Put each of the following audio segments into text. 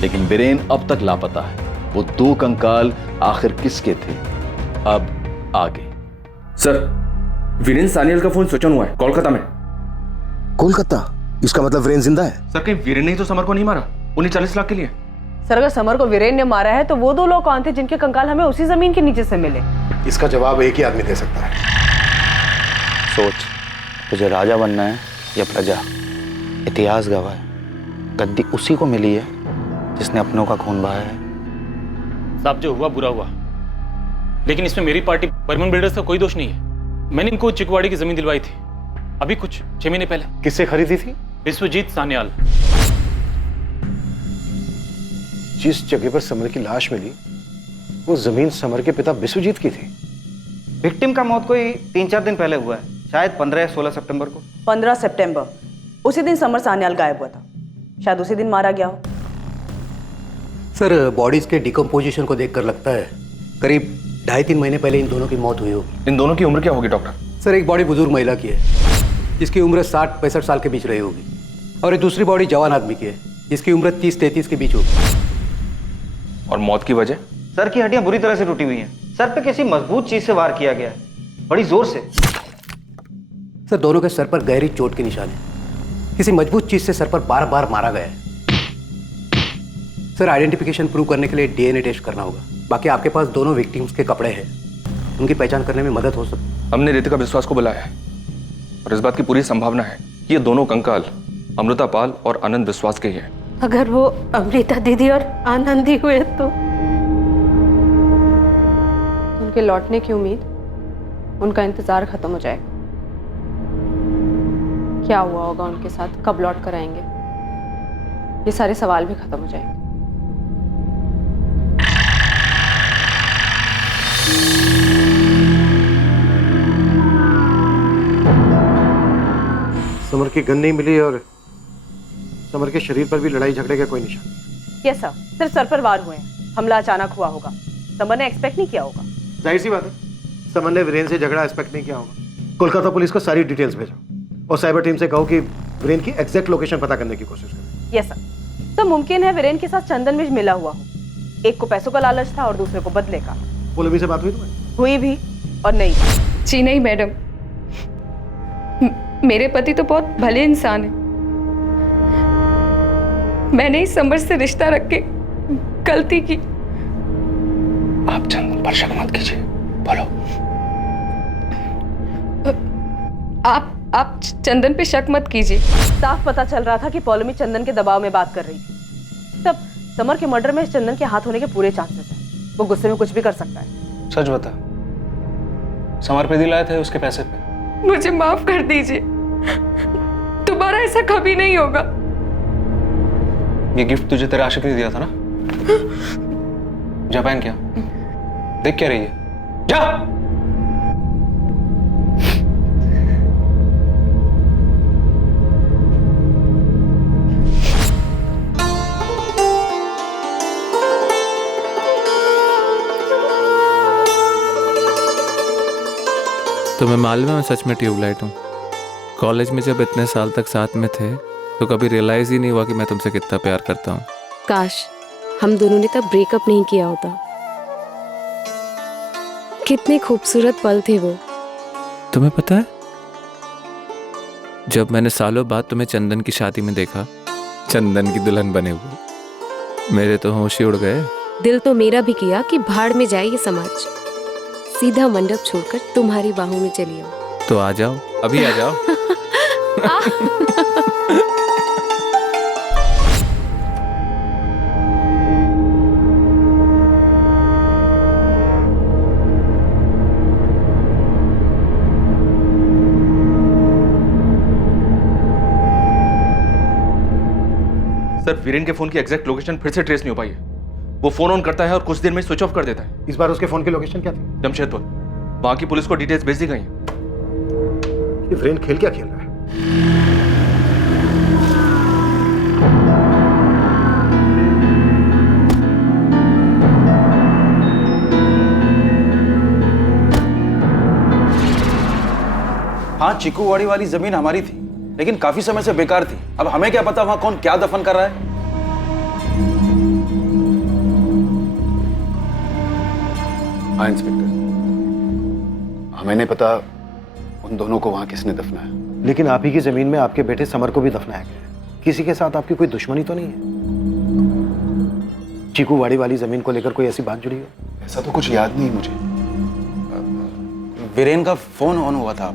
लेकिन वीरेन अब तक लापता है। वो 2 कंकाल आखिर किसके थे, अब आगे। सर, वीरेन सानियल का फोन स्विच ऑन हुआ है कोलकाता में। कोलकाता? इसका मतलब वीरेन जिंदा है? सर, कहीं वीरेन ने तो समर को नहीं मारा 19-40 लाख के लिए? सर, अगर समर को वीरेन ने मारा है तो वो 2 लोग कौन थे जिनके कंकाल हमें उसी जमीन के नीचे से मिले? इसका जवाब एक ही आदमी दे सकता है। सोच, तुझे राजा बनना है या प्रजा? इतिहास गवाह है, गद्दी उसी को मिली है जिसने अपनों का खून बहाया है। साहब, जो हुआ बुरा हुआ, लेकिन इसमें मेरी पार्टी बर्मन बिल्डर्स का कोई दोष नहीं है। मैंने इनको चिकवाड़ी की जमीन दिलवाई थी अभी कुछ 6 महीने पहले। किससे खरीदी थी? विश्वजीत सान्याल। जिस जगह पर समर की लाश मिली वो जमीन समर के पिता विश्वजीत की थी। विक्टिम का मौत कोई 3-4 दिन पहले हुआ है, शायद 15 या 16 सितंबर को। 15 सितंबर, उसी दिन समर सान्याल गायब हुआ था। शायद उसी दिन मारा गया हो। सर, बॉडीज के डिकम्पोजिशन को देखकर लगता है करीब 2.5-3 महीने पहले इन दोनों की मौत हुई होगी। इन दोनों की उम्र क्या होगी डॉक्टर? सर, एक बॉडी बुजुर्ग महिला की है जिसकी उम्र 60-65 साल के बीच रही होगी, और एक दूसरी बॉडी जवान आदमी की है जिसकी उम्र 30-33 के बीच होगी। और मौत की वजह? सर की हड्डियां बुरी तरह से टूटी हुई हैं। सर पे किसी मजबूत चीज से वार किया गया है, बड़ी जोर से। सर, दोनों के सर पर गहरी चोट के निशान है। किसी मजबूत चीज से सर पर बार बार मारा गया है। सर, आइडेंटिफिकेशन प्रूव करने के लिए डीएनए टेस्ट करना होगा। बाकी आपके पास दोनों विक्टिम्स के कपड़े हैं, उनकी पहचान करने में मदद हो सकती। हमने रितिका विश्वास को बुलाया है और इस बात की पूरी संभावना है कि ये दोनों कंकाल अमृता पाल और आनंद विश्वास के ही हैं। अगर वो अमृता दीदी और आनंदी हुए तो उनके लौटने की उम्मीद, उनका इंतजार खत्म हो जाएगा। क्या हुआ होगा उनके साथ, कब लौट कर आएंगे, ये सारे सवाल भी खत्म हो जाएंगे। समर की गन नहीं मिली और समर के शरीर पर भी लड़ाई झगड़े का कोई निशान नहीं। यस सर, सिर्फ सर पर वार हुए हैं। हमला अचानक हुआ होगा, समर ने एक्सपेक्ट नहीं किया होगा। जाहिर सी बात है, समर ने वीरेन से झगड़ा एक्सपेक्ट नहीं किया होगा। कोलकाता पुलिस को सारी डिटेल्स भेजो और साइबर टीम से कहो कि वीरेन की एग्जैक्ट लोकेशन पता करने की कोशिश करें। Yes sir. तो मुमकिन है वीरेन के साथ चंदन मिर्ज मिला हुआ हो। एक को पैसों का लालच था और दूसरे को बदले का। पुलिस से बात हुई तुम्हारी? हुई भी और नहीं। जी नहीं मैडम, मेरे पति तो बहुत भले इंसान है। मैंने इस समर से रिश्ता रख के गलती की। आप चंदन पर शक मत कीजिए, बोलो। आप चंदन पे शक मत कीजिए। साफ पता चल रहा था कि पौलमी चंदन के दबाव में बात कर रही थी। तब समर के मर्डर में चंदन के हाथ होने के पूरे चांसेस हैं। वो गुस्से में कुछ भी कर सकता है। सच बता, समर पे दिलाए थे उसके पैसे पे? मुझे माफ कर दीजिए, दोबारा ऐसा कभी नहीं होगा। ये गिफ्ट तुझे तेरे आशिक ने दिया था ना? जा पहन क्या, देख क्या रही है, जा। तुम्हें मालूम है मैं सच में ट्यूबलाइट हूँ। कॉलेज में जब इतने साल तक साथ में थे तो कभी रियलाइज ही नहीं हुआ कि मैं तुमसे कितना प्यार करता हूँ। काश हम दोनों ने तब ब्रेकअप नहीं किया होता। कितने खूबसूरत पल थे वो। तुम्हें पता है, जब मैंने सालों बाद तुम्हें चंदन की शादी में देखा, चंदन की दुल्हन बने हुए, मेरे तो होश ही उड़ गए। दिल तो मेरा भी किया कि भाड़ में जाए ये समाज, सीधा मंडप छोड़कर तुम्हारी बाहों में चली आऊं। तो आ जाओ, अभी आ जाओ। सर, वीरेन के फोन की एग्जैक्ट लोकेशन फिर से ट्रेस नहीं हो पाई है। वो फोन ऑन करता है और कुछ देर में स्विच ऑफ कर देता है। इस बार उसके फोन की लोकेशन क्या थी? जमशेदपुर। वहां की पुलिस को डिटेल्स भेज दी गई हैं। ये वीरेन खेल क्या खेल रहा है? हाँ, चिकूवाड़ी वाली जमीन हमारी थी, लेकिन काफी समय से बेकार थी। अब हमें क्या पता वहां कौन क्या दफन कर रहा है। हाँ इंस्पेक्टर, हमें नहीं पता उन दोनों को वहां किसने दफनाया। लेकिन आप ही की जमीन में आपके बेटे समर को भी दफनाया गया है। किसी के साथ आपकी कोई दुश्मनी तो नहीं है? चीकूवाड़ी वाली जमीन को लेकर कोई ऐसी बात जुड़ी हो? ऐसा तो कुछ याद नहीं मुझे। वीरेन का फोन ऑन हुआ था,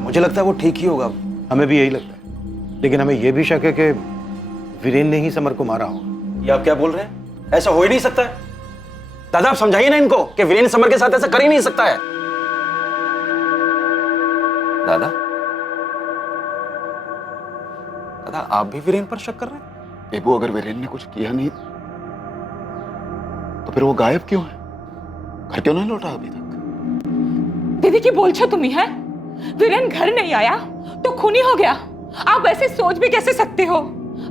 मुझे लगता है वो ठीक ही होगा। हमें भी यही लगता है, लेकिन हमें यह भी शक है कि वीरेन ने ही समर को मारा होगा। ये आप क्या बोल रहे हैं? ऐसा हो ही नहीं सकता है। दादा आप समझाइए ना इनको कि वीरेन समर के साथ ऐसा कर ही नहीं सकता है। दादा दादा आप भी वीरेन पर शक कर रहे हैं? बेबू, अगर वीरेन ने कुछ किया नहीं तो फिर वो गायब क्यों है? घर क्यों नहीं लौटा अभी तक? दीदी की बोल छो तुम्ही है? वीरेन घर नहीं आया तो खूनी हो गया। आप ऐसे सोच भी कैसे सकते हो?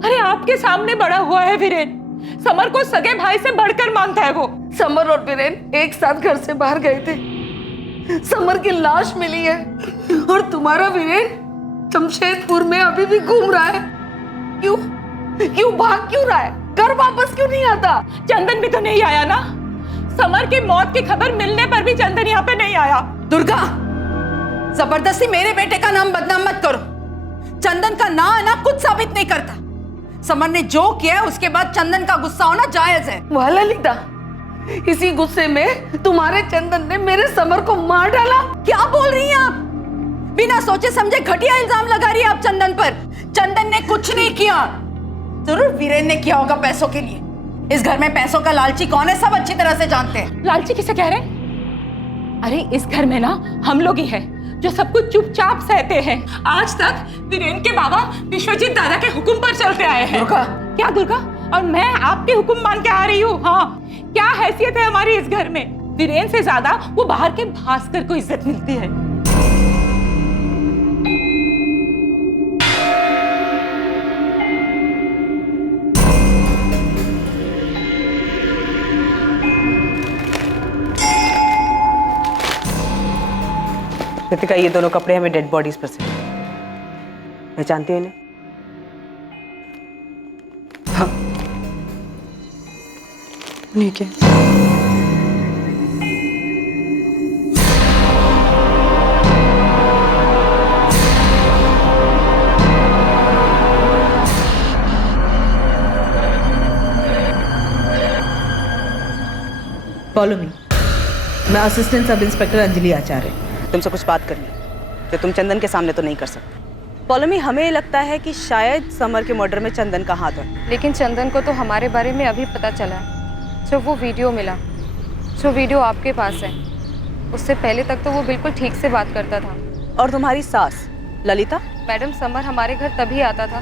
अरे आपके सामने बड़ा हुआ है वीरेन, समर को सगे भाई से बढ़कर मानता है वो। समर और वीरेन एक साथ घर से बाहर गए थे, समर की लाश मिली है और तुम्हारा वीरेन जमशेदपुर में अभी भी घूम रहा है। क्यों भाग क्यों रहा है? घर वापस क्यों नहीं आता? चंदन भी तो नहीं आया ना। समर की मौत की खबर मिलने पर भी चंदन यहाँ पे नहीं आया। दुर्गा, जबरदस्ती मेरे बेटे का नाम बदनाम मत करो। चंदन का ना आना कुछ साबित नहीं करता। समर ने जो किया उसके बाद चंदन का गुस्सा होना जायज है। वाह ललिता, इसी गुस्से में तुम्हारे चंदन ने मेरे समर को मार डाला। क्या बोल रही हैं आप? बिना सोचे समझे घटिया इल्जाम लगा रही है आप चंदन पर। चंदन ने कुछ नहीं किया, जरूर वीरेन ने किया होगा पैसों के लिए। इस घर में पैसों का लालची कौन है सब अच्छी तरह से जानते हैं। लालची किसे कह रहे? अरे इस घर में ना हम लोग ही हैं जो सब कुछ चुपचाप सहते हैं। आज तक वीरेन के बाबा विश्वजीत दादा के हुक्म पर चलते आए हैं। दुर्गा। क्या दुर्गा? और मैं आपके हुक्म मान के आ रही हूँ। हाँ, क्या हैसियत है हमारी इस घर में? वीरेन से ज्यादा वो बाहर के भास्कर को इज्जत मिलती है। कृतिका, ये दोनों कपड़े हमें डेड बॉडीज पर से पहचानती हो इन्हें? हाँ, उन्हीं के। Follow me. मैं असिस्टेंट सब इंस्पेक्टर अंजलि आचार्य। तुमसे कुछ बात करनी जो तुम चंदन के सामने तो नहीं कर सकते। Follow me. हमें लगता है कि शायद समर के मर्डर में चंदन का हाथ है। लेकिन चंदन को तो हमारे बारे में अभी पता चला है। जब वो वीडियो मिला, जो वीडियो आपके पास है, उससे पहले तक तो वो बिल्कुल ठीक से बात करता था। और तुम्हारी सास ललिता? मैडम, समर हमारे घर तभी आता था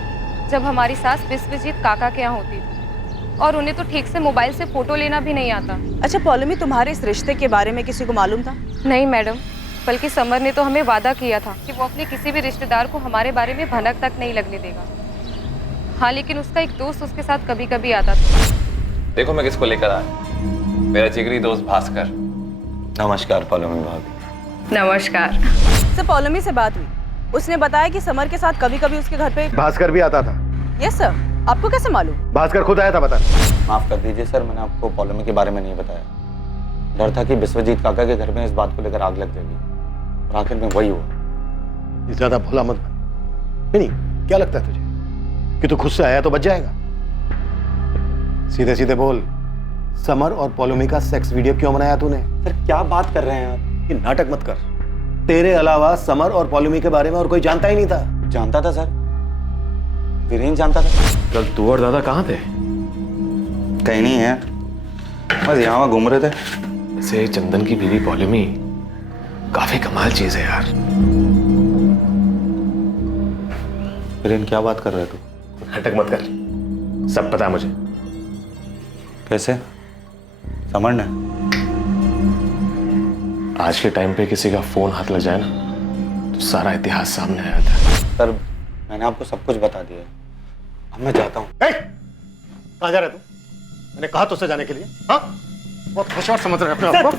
जब हमारी सास विश्वजीत काका के यहाँ होती थी, और उन्हें तो ठीक से मोबाइल से फोटो लेना भी नहीं आता। अच्छा फॉलो मी, तुम्हारे इस रिश्ते के बारे में किसी को मालूम था? नहीं मैडम, बल्कि समर ने तो हमें वादा किया था कि वो अपने किसी भी रिश्तेदार को हमारे बारे में भनक तक नहीं लगने देगा। हाँ, लेकिन उसका एक दोस्त उसके साथ कभी कभी आता था। देखो मैं किसको लेकर आया, मेरा जिगरी दोस्त भास्कर। नमस्कार पलोमी भाभी। नमस्कार। सर, पौलमी से बात हुई, उसने बताया कि समर के साथ कभी कभी उसके घर पे भास्कर भी आता था। Yes sir. आपको कैसे मालूम? भास्कर खुद आया था बता। माफ कर दीजिए सर, मैंने आपको पॉलोमी के बारे में नहीं बताया। डर था कि विश्वजीत काका के घर में इस बात को लेकर आग लग जाएगी, और आखिर में वही हुआ। ज्यादा भोला मत बन। नहीं, क्या लगता है तुझे कि तू खुद से आया तो बच जाएगा? सीधे सीधे बोल, समर और पॉलोमी का सेक्स वीडियो क्यों बनाया तूने? सर क्या बात कर रहे हैं आप? ये नाटक मत कर। तेरे अलावा समर और पॉलोमी के बारे में और कोई जानता ही नहीं था। जानता था सर, वीरेन जानता था। कल तू और दादा कहाँ थे? कहीं नहीं है, बस यहाँ घूम रहे थे। से चंदन की बीवी पॉलोमी काफी कमाल चीज है यार। वीरेन क्या बात कर रहे तू? नाटक मत कर, सब पता है मुझे। कैसे? समर ने? आज के टाइम पे किसी का फोन हाथ लग जाए ना तो सारा इतिहास सामने आ जाता है। सर मैंने आपको सब कुछ बता दिया, अब मैं जाता हूँ। कहाँ जा रहे तू? मैंने कहा तुझसे जाने के लिए। हाँ, बहुत होशियार समझ रहे अपने आप को।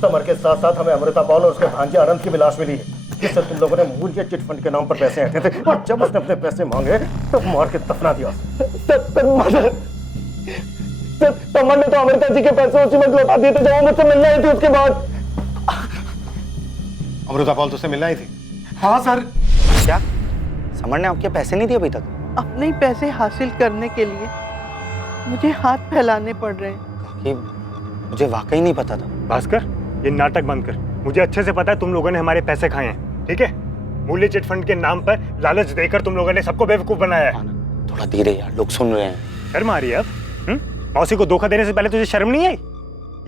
समर के साथ साथ हमें अमृता पॉल और उसके भांजे आनंद की भी लाश मिली है, जिससे तुम लोगों ने मूल्य चिट फंड के नाम पर पैसे ऐंठे थे, और जब उसने अपने पैसे मांगे तो मार के दफना दिया। समर ने तो अमृता जी के पैसे उसी वक्त लौटा दिए थे जब वो मुझसे मिलने आई थी। उसके बाद अमृता पाल तुझसे मिलने आई थी? हाँ सर। क्या समर ने आपके पैसे नहीं दिए अभी तक? अपने पैसे हासिल करने के लिए मुझे हाथ फैलाने पड़ रहे हैं। कि मुझे वाकई नहीं पता था। भास्कर, ये नाटक बंद कर। मुझे अच्छे से पता है तुम लोगों ने हमारे पैसे खाए हैं, ठीक है? मूल्य चिट फंड के नाम पर लालच देकर तुम लोगों ने सबको बेवकूफ बनाया है। थोड़ा धीरे यार, लोग सुन रहे हैं। शर्म आ रही है अब? मौसी को धोखा देने से पहले तुझे शर्म नहीं आई?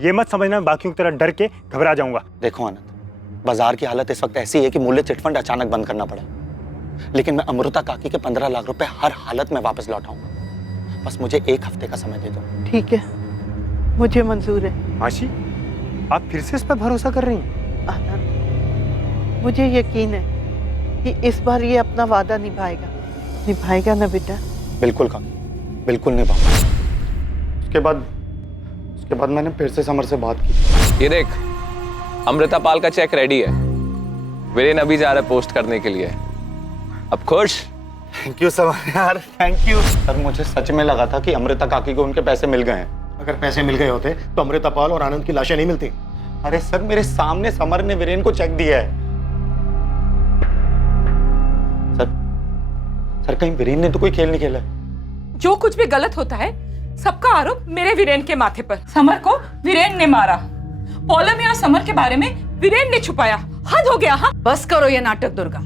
ये मत समझना बाकियों की तरह डर के घबरा जाऊंगा। देखो आनंद, बाजार की हालत इस वक्त ऐसी है कि मूल्य चिट फंड अचानक बंद करना पड़ा, लेकिन मैं अमृता काकी के 15 लाख रुपए हर हालत में वापस लौटाऊंगा। बस मुझे 1 हफ्ते का समय दे दो। ठीक है, मुझे मंजूर है। मासी, आप फिर से इस पर भरोसा कर रही हैं? आनंद, मुझे यकीन है कि इस बार ये अपना वादा निभाएगा ना बेटा? बिल्कुल काकी, बिल्कुल निभाऊंगा। उसके बाद मैंने फिर से समर से बात की। ये देख, अमृता पाल का चेक रेडी है। वीरेन अभी जा रहा है पोस्ट करने के लिए। अब खुश? थैंक यू समर यार, थैंक यू। सर मुझे सच में लगा था कि अमृता काकी को उनके पैसे मिल गए हैं। अगर पैसे मिल गए होते तो अमृता पाल और आनंद की लाशें नहीं मिलती। अरे सर, मेरे सामने समर ने वीरेन को चेक दिया है। सर कहीं वीरेन ने तो कोई खेल नहीं खेला? जो कुछ भी गलत होता है सबका आरोप मेरे वीरेन के माथे पर। समर को वीरेन ने मारा, पौलमी और समर के बारे में वीरेन ने छुपाया। हद हो गया। हाँ, बस करो ये नाटक दुर्गा।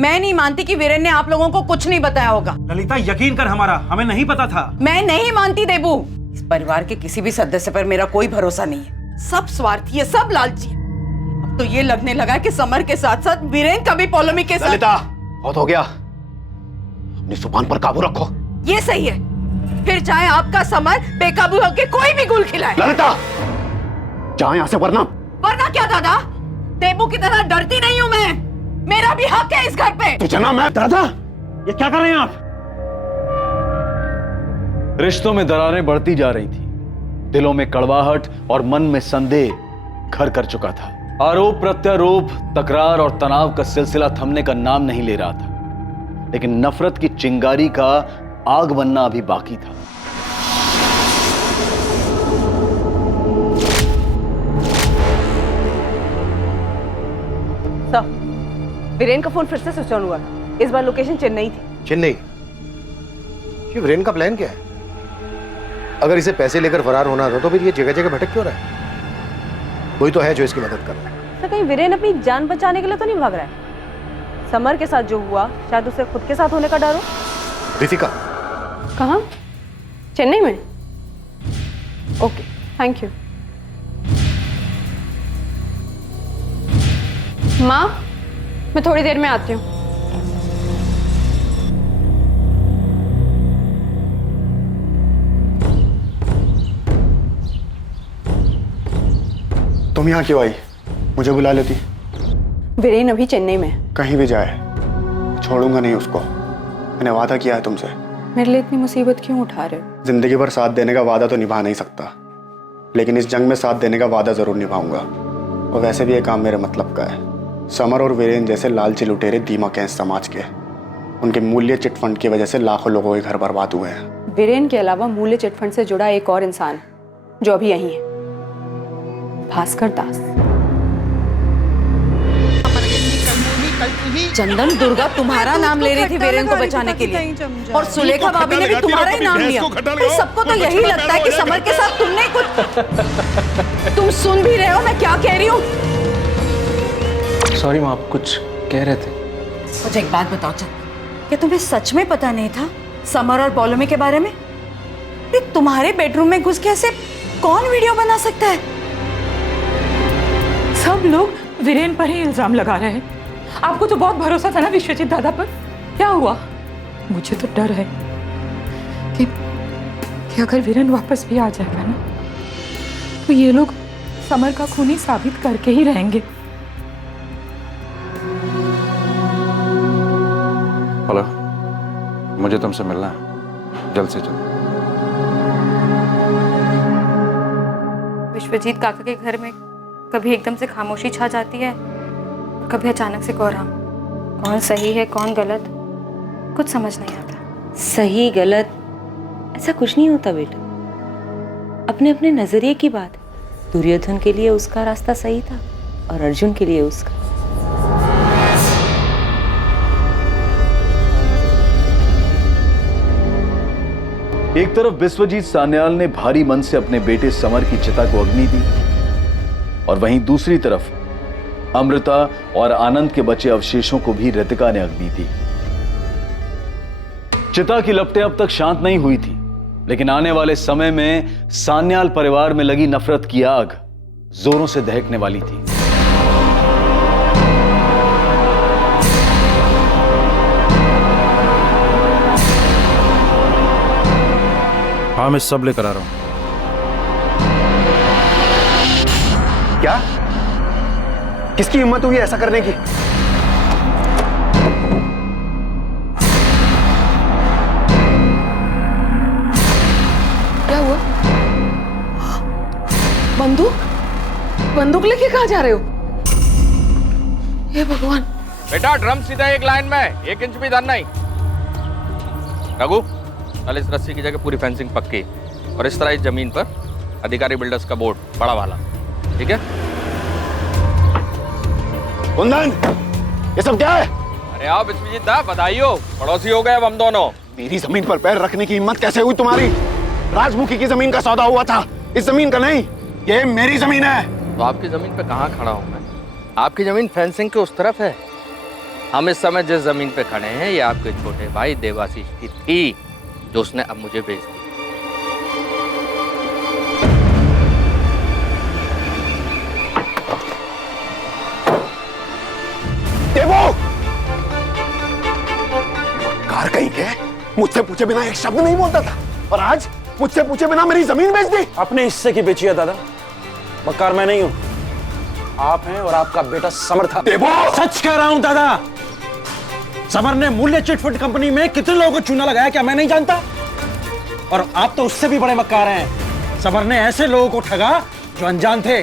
मैं नहीं मानती कि वीरेन ने आप लोगों को कुछ नहीं बताया होगा। ललिता, यकीन कर, हमें नहीं पता था। मैं नहीं मानती देबू। इस परिवार के किसी भी सदस्य पर मेरा कोई भरोसा नहीं है। सब स्वार्थी है, सब लालची है। अब तो ये लगने लगा कि समर के साथ साथ वीरेन का भी पौलमी के साथ। ललिता, बहुत हो गया। अपनी जुबान पर काबू रखो। ये सही है, फिर चाहे आपका समर बेकाबू होकर कोई भी गुल खिलाए। ललिता, जा यहाँ से, वरना क्या दादा? देबू की तरह डरती नहीं हूँ मैं। मेरा भी हक है इस घर पे। तुझे ना मैं। दादा, ये क्या कर रहे हैं आप? रिश्तों में दरारें बढ़ती जा रही थी, दिलों में कड़वाहट और मन में संदेह घर कर चुका था। आरोप प्रत्यारोप, तकरार और तनाव का सिलसिला थमने का नाम नहीं ले रहा था, लेकिन नफरत की चिंगारी का आग बनना अभी बाकी था। वीरेन का फोन फिर से स्विच ऑन हुआ। इस बार लोकेशन चेन्नई थी। चेन्नई? ये वीरेन का प्लान क्या है? अगर इसे पैसे लेकर फरार होना था तो फिर ये जगह जगह भटक क्यों रहा है? कोई तो है जो इसकी मदद कर रहा है। तो कहीं वीरेन अपनी जान बचाने के लिए तो नहीं भाग रहा है? समर के साथ जो हुआ शायद उसे खुद के साथ होने का डर हो। रितिका, कहाँ? चेन्नई में? Okay, thank you. माँ, मैं थोड़ी देर में आती हूँ। तुम यहाँ क्यों आई? मुझे बुला लेती। वीरेन अभी चेन्नई में है। कहीं भी जाए, छोड़ूंगा नहीं उसको। मैंने वादा किया है तुमसे। मेरे लिए इतनी मुसीबत क्यों उठा रहे हो? जिंदगी भर साथ देने का वादा तो निभा नहीं सकता, लेकिन इस जंग में साथ देने का वादा जरूर निभाऊंगा। और वैसे भी ये काम मेरे मतलब का है। समर और वीरेन जैसे लालची लुटेरे दीमक हैं इस समाज के। उनके मूल्य चिट फंड की वजह से लाखों लोगों के घर बर्बाद हुए हैं। वीरेन के अलावा मूल्य चिट फंड से जुड़ा एक और इंसान जो अभी यहीं है, भास्कर दास। चंदन, दुर्गा तुम्हारा नाम ले रही थी वीरेन को बचाने के लिए, और सुलेखा भाभी ने भी तुम्हारा ही नाम लिया। सबको तो यही लगता है कि समर के साथ तुमने कुछ। तुम सुन भी रहे हो मैं क्या कह रही हूँ? सॉरी माँ, आप कुछ कह रहे थे। मुझे एक बात बताओ चंदन, क्या तुम्हें सच में पता नहीं था समर और पौलमी के बारे में? ये तुम्हारे बेडरूम में घुस के ऐसे कौन वीडियो बना सकता है? सब लोग वीरेन पर ही इल्जाम लगा रहे हैं। आपको तो बहुत भरोसा था ना विश्वजीत दादा पर। क्या हुआ? मुझे तो डर है कि अगर वीरेन वापस भी आ जाएगा ना, तो ये लोग समर का खूनी साबित करके ही रहेंगे। हेलो, मुझे तुमसे मिलना है, जल्द से जल्द। विश्वजीत काका के घर में कभी एकदम से खामोशी छा जाती है, कभी अचानक से कोहराम। कौन सही है कौन गलत, कुछ समझ नहीं आता। सही गलत ऐसा कुछ नहीं होता बेटा। अपने अपने नजरिए की बात। दुर्योधन के लिए उसका रास्ता सही था और अर्जुन के लिए उसका। एक तरफ विश्वजीत सान्याल ने भारी मन से अपने बेटे समर की चिता को अग्नि दी और वहीं दूसरी तरफ अमृता और आनंद के बचे अवशेषों को भी रितिका ने अग्नि दी। चिता की लपटें अब तक शांत नहीं हुई थी, लेकिन आने वाले समय में सान्याल परिवार में लगी नफरत की आग जोरों से दहकने वाली थी। हाँ, मैं सब लेकर आ रहा हूं। क्या? किसकी हिम्मत हुई ऐसा करने की? क्या हुआ? बंदूक लेके कहाँ जा रहे हो? हे भगवान। बेटा ड्रम सीधा एक लाइन में, 1 इंच भी इधर नहीं। रघु, कल इस रस्सी की जगह पूरी फेंसिंग पक्की और इस तरह इस जमीन पर अधिकारी बिल्डर्स का बोर्ड बड़ा वाला, ठीक है? कुंदन, ये सब क्या है? अरे आओ विश्वजीत दा, बधाई हो, पड़ोसी हो गए अब हम दोनों। मेरी जमीन पर पैर रखने की हिम्मत कैसे हुई तुम्हारी? राजमुखी की जमीन का सौदा हुआ था, इस जमीन का नहीं। ये मेरी जमीन है। तो आपकी जमीन पे कहाँ खड़ा हूँ मैं? आपकी जमीन फेंसिंग के उस तरफ है। हम इस समय जिस जमीन पे खड़े हैं ये आपके छोटे भाई देवाशीष की थी, जो उसने अब मुझे बेच दी। देवो! कार कहीं के मुझसे पूछे बिना एक शब्द नहीं बोलता था और आज मुझसे पूछे बिना मेरी जमीन बेच दी। अपने हिस्से की बेची है दादा। मक्कार मैं नहीं हूं, आप हैं और आपका बेटा समर था। देवो! सच कह रहा हूं दादा। समर ने मूल्य चिटफंड कंपनी में कितने लोगों को चूना लगाया क्या मैं नहीं जानता? और आप तो उससे भी बड़े मक्कार हैं। समर ने ऐसे लोगों को ठगा जो अनजान थे,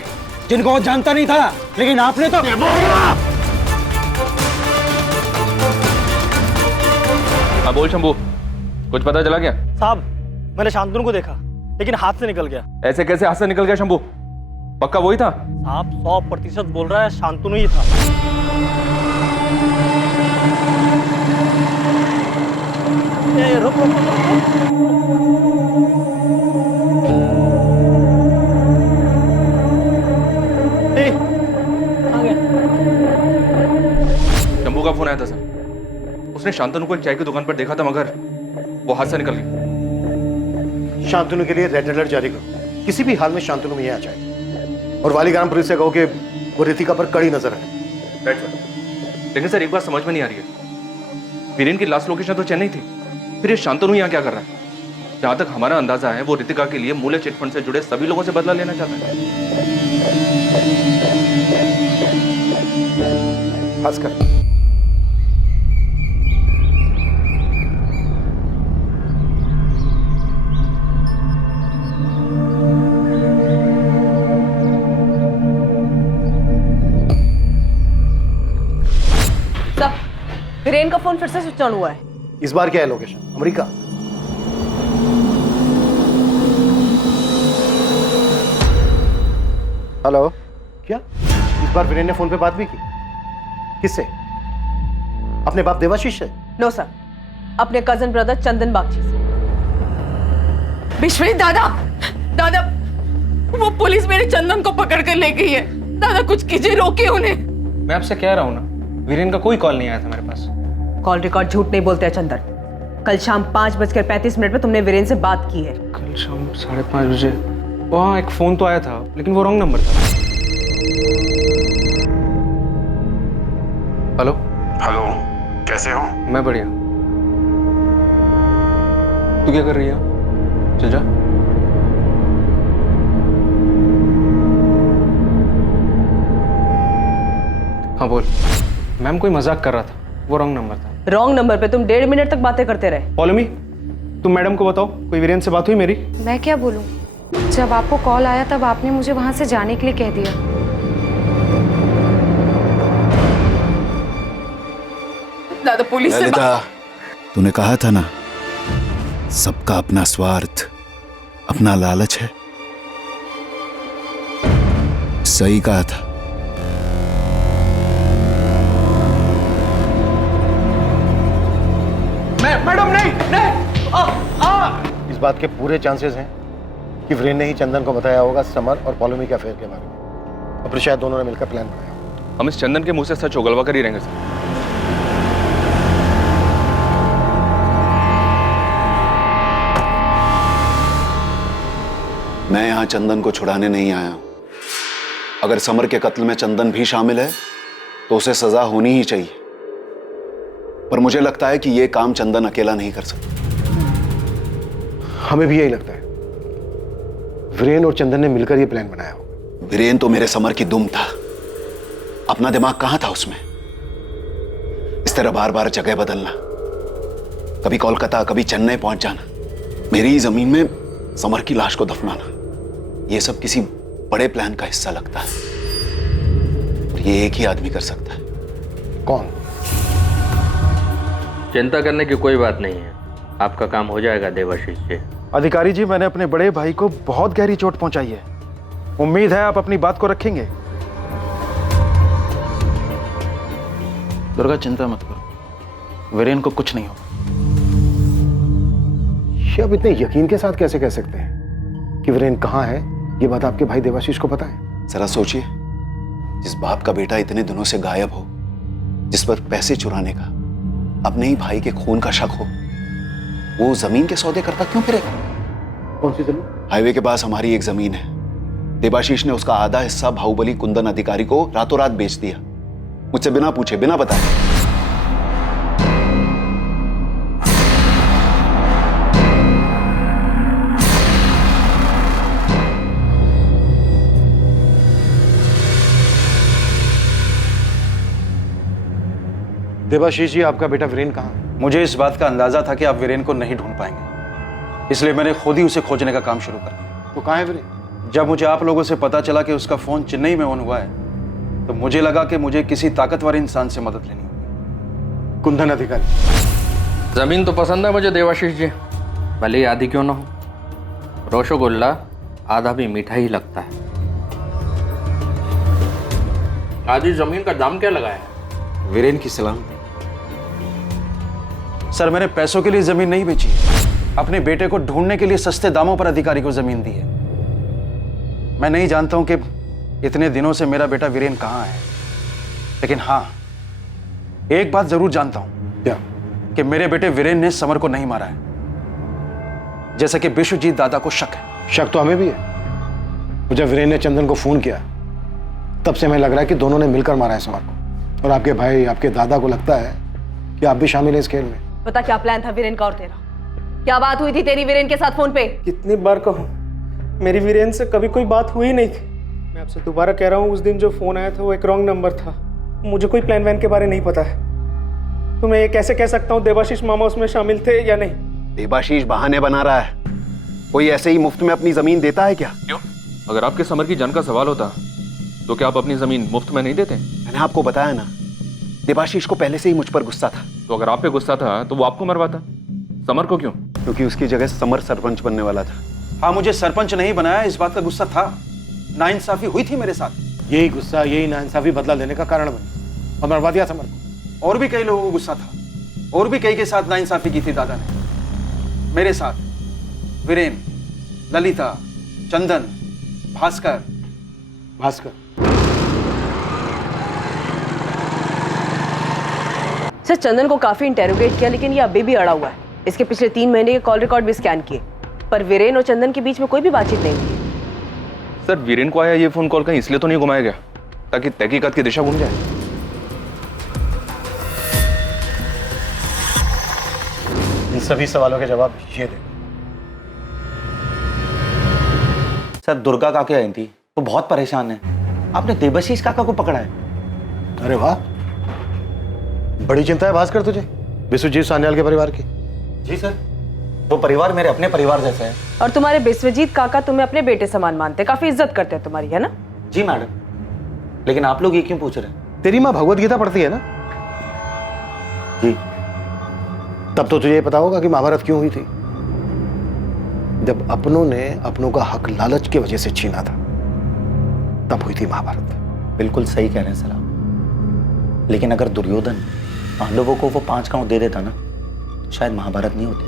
जिनको वो जानता नहीं था, लेकिन आपने तो। हाँ बोल शंभू, कुछ पता चला क्या? साहब, मैंने शांतनु को देखा, लेकिन हाथ से निकल गया। ऐसे कैसे हाथ से निकल गया शंभू? पक्का वही था? साहब 100% बोल रहा है शांतनु ही था। रुक रुक शंभू का फोन आया था सर। उसने शांतनु को एक चाय की दुकान पर देखा था, मगर वो हाथ से निकल गई। शांतनु के लिए रेड अलर्ट जारी करो। किसी भी हाल में शांतनु में आ जाए और वालीग्राम पुलिस से कहो कि वो रितिका पर कड़ी नजर है। लेकिन सर एक बात समझ में नहीं आ रही है, वीरेन की लास्ट लोकेशन तो चेन्नई थी, फिर ये शांतनु यहाँ क्या कर रहा है? जहां तक हमारा अंदाजा है वो रितिका के लिए मूल्य चिटफंड से जुड़े सभी लोगों से बदला लेना चाहता है। भास्कर, वीरेन का फोन फिर से स्विच ऑन हुआ है। इस बार क्या है लोकेशन? अमेरिका? हेलो, क्या इस बार वीरेन ने फोन पे बात भी की? किससे? अपने बाप देवाशीष से? नो सर, अपने कजन ब्रदर चंदन बागची से। विश्वजीत दादा, दादा वो पुलिस मेरे चंदन को पकड़ कर ले गई है। दादा कुछ कीजिए, रोके उन्हें। मैं आपसे कह रहा हूँ ना, वीरेन का कोई कॉल नहीं आया था मेरे पास। कॉल रिकॉर्ड झूठ नहीं बोलते हैं चंदन। कल शाम 5:35 में तुमने वीरेन से बात की है। कल शाम 5:30 बजे वहाँ एक फोन तो आया था, लेकिन वो रॉन्ग नंबर था। हेलो हेलो, कैसे हो? मैं बढ़िया। तू क्या कर रही है? चल जा। हाँ बोल। मैम कोई मजाक कर रहा था, वो रॉन्ग नंबर था। रॉन्ग नंबर पे तुम 1.5 मिनट तक बातें करते रहे। पॉलमी, तुम मैडम को बताओ कोई वीरेन से बात हुई मेरी? मैं क्या बोलूं? जब आपको कॉल आया तब आपने मुझे वहां से जाने के लिए कह दिया। दादा पुलिस से तूने कहा था ना, सबका अपना स्वार्थ, अपना लालच है। सही कहा था। मैडम नहीं। इस बात के पूरे चांसेस हैं कि वीरेन ने ही चंदन को बताया होगा समर और पॉलोमी के अफेयर के बारे में, और फिर शायद दोनों ने मिलकर प्लान बनाया। हम इस चंदन के मुंह से सच उगलवा कर ही रहेंगे सर। मैं यहां चंदन को छुड़ाने नहीं आया हूं। अगर समर के कत्ल में चंदन भी शामिल है तो उसे सजा होनी ही चाहिए, पर मुझे लगता है कि यह काम चंदन अकेला नहीं कर सकता। हमें भी यही लगता है। वीरेन और चंदन ने मिलकर यह प्लान बनाया होगा। वीरेन तो मेरे समर की दुम था, अपना दिमाग कहां था उसमें। इस तरह बार बार जगह बदलना, कभी कोलकाता कभी चेन्नई पहुंच जाना, मेरी ही जमीन में समर की लाश को दफनाना, यह सब किसी बड़े प्लान का हिस्सा लगता है। और ये एक ही आदमी कर सकता है। कौन? चिंता करने की कोई बात नहीं है, आपका काम हो जाएगा देवाशीष जी। अधिकारी जी, मैंने अपने बड़े भाई को बहुत गहरी चोट पहुंचाई है। उम्मीद है आप अपनी बात को रखेंगे। दुर्गा चिंता मत करो, वीरेन को कुछ नहीं होगा। ये आप इतने यकीन के साथ कैसे कह सकते हैं कि वीरेन कहां है? ये बात आपके भाई देवाशीष को पता है? जरा सोचिए, जिस बाप का बेटा इतने दिनों से गायब हो, जिस पर पैसे चुराने का, अपने ही भाई के खून का शक हो, वो जमीन के सौदे करता क्यों फिरेगा? कौन सी जमीन? हाईवे के पास हमारी एक जमीन है। देवाशीष ने उसका आधा हिस्सा बाहुबली कुंदन अधिकारी को रातों रात बेच दिया, मुझसे बिना पूछे बिना बताए। देवाशीष जी, आपका बेटा वीरेन कहाँ? मुझे इस बात का अंदाजा था कि आप वीरेन को नहीं ढूंढ पाएंगे, इसलिए मैंने खुद ही उसे खोजने का काम शुरू कर दिया। तो कहाँ है वीरेन? जब मुझे आप लोगों से पता चला कि उसका फोन चेन्नई में ऑन हुआ है, तो मुझे लगा कि मुझे किसी ताकतवर इंसान से मदद लेनी होगी। कुंदन अधिकारी? जमीन तो पसंद है मुझे देवाशीष जी, भले ही आधी क्यों ना हो। रसगुल्ला आधा भी मीठा ही लगता है। आधी जमीन का दाम क्या लगाया है? वीरेन की सलामती। सर, मैंने पैसों के लिए जमीन नहीं बेची है, अपने बेटे को ढूंढने के लिए सस्ते दामों पर अधिकारी को जमीन दी है। मैं नहीं जानता हूं कि इतने दिनों से मेरा बेटा वीरेन कहां है, लेकिन हां, एक बात जरूर जानता हूं। क्या? कि मेरे बेटे वीरेन ने समर को नहीं मारा है, जैसा कि विश्वजीत दादा को शक है। शक तो हमें भी है। जब वीरेन ने चंदन को फोन किया, तब से हमें लग रहा है कि दोनों ने मिलकर मारा है समर को। और आपके भाई, आपके दादा को लगता है कि आप भी शामिल हैं इस खेल में। पता क्या प्लान था वीरेन का और तेरा? क्या बात हुई थी तेरी वीरेन के साथ फोन पे? कितनी बार कहूँ, मेरी वीरेन से कभी कोई बात हुई नहीं थी। मैं आपसे दोबारा कह रहा हूँ, उस दिन जो फोन आया था वो एक रॉन्ग नंबर था। मुझे कोई प्लान वैन के बारे नहीं पता है। तो मैं ये कैसे कह सकता हूँ देवाशीष मामा उसमें शामिल थे या नहीं? देवाशीष बहाने बना रहा है। कोई ऐसे ही मुफ्त में अपनी जमीन देता है क्या? क्यों? अगर आपके समर की जान का सवाल होता तो क्या आप अपनी जमीन मुफ्त में नहीं देते? मैंने आपको बताया ना, देवाशीष को पहले से ही मुझ पर गुस्सा था। तो अगर आप पे गुस्सा था तो वो आपको मरवाता, समर को क्यों? क्योंकि उसकी जगह समर सरपंच बनने वाला था। हाँ, मुझे सरपंच नहीं बनाया, इस बात का गुस्सा था। नाइंसाफी हुई थी मेरे साथ। यही गुस्सा, यही नाइंसाफी बदला लेने का कारण बनी और मरवा दिया समर को। और भी कई लोगों को गुस्सा था, और भी कई के साथ नाइंसाफी की थी दादा ने। मेरे साथ वीरेन, ललिता, चंदन, भास्कर। सर, चंदन को काफी इंटेरोगेट किया, लेकिन ये अभी भी अड़ा हुआ है। इसके पिछले 3 महीने के कॉल रिकॉर्ड भी स्कैन किए, पर वीरेन और चंदन के बीच में कोई भी बातचीत नहीं हुई। सर, वीरेन को आया ये फोन कॉल कहीं इसलिए तो नहीं घुमाया गया ताकि तहकीकात की दिशा घूम जाए? इन सभी सवालों के जवाब ये दे। सर, दुर्गा काकी आई थी तो बहुत परेशान है। आपने देवाशीष काका को पकड़ा है। अरे वाह, बड़ी चिंता है भास्कर तुझे विश्वजीत सान्याल के परिवार की। जी सर, वो परिवार मेरे अपने परिवार जैसा है। और तुम्हारे विश्वजीत काका तुम्हें अपने बेटे समान मानते, काफी इज्जत करते हैं तुम्हारी, है ना? जी मैडम, लेकिन आप लोग ये क्यों पूछ रहे हैं? तेरी माँ भगवत गीता पढ़ती है ना? जी। तब तो तुझे पता होगा कि महाभारत क्यों हुई थी। जब अपनों ने अपनों का हक लालच की वजह से छीना था। तब हुई थी महाभारत। बिल्कुल सही कह रहे हैं सर आप, लेकिन अगर दुर्योधन पांडवों को वो 5 गांव दे देता ना, तो शायद महाभारत नहीं होती।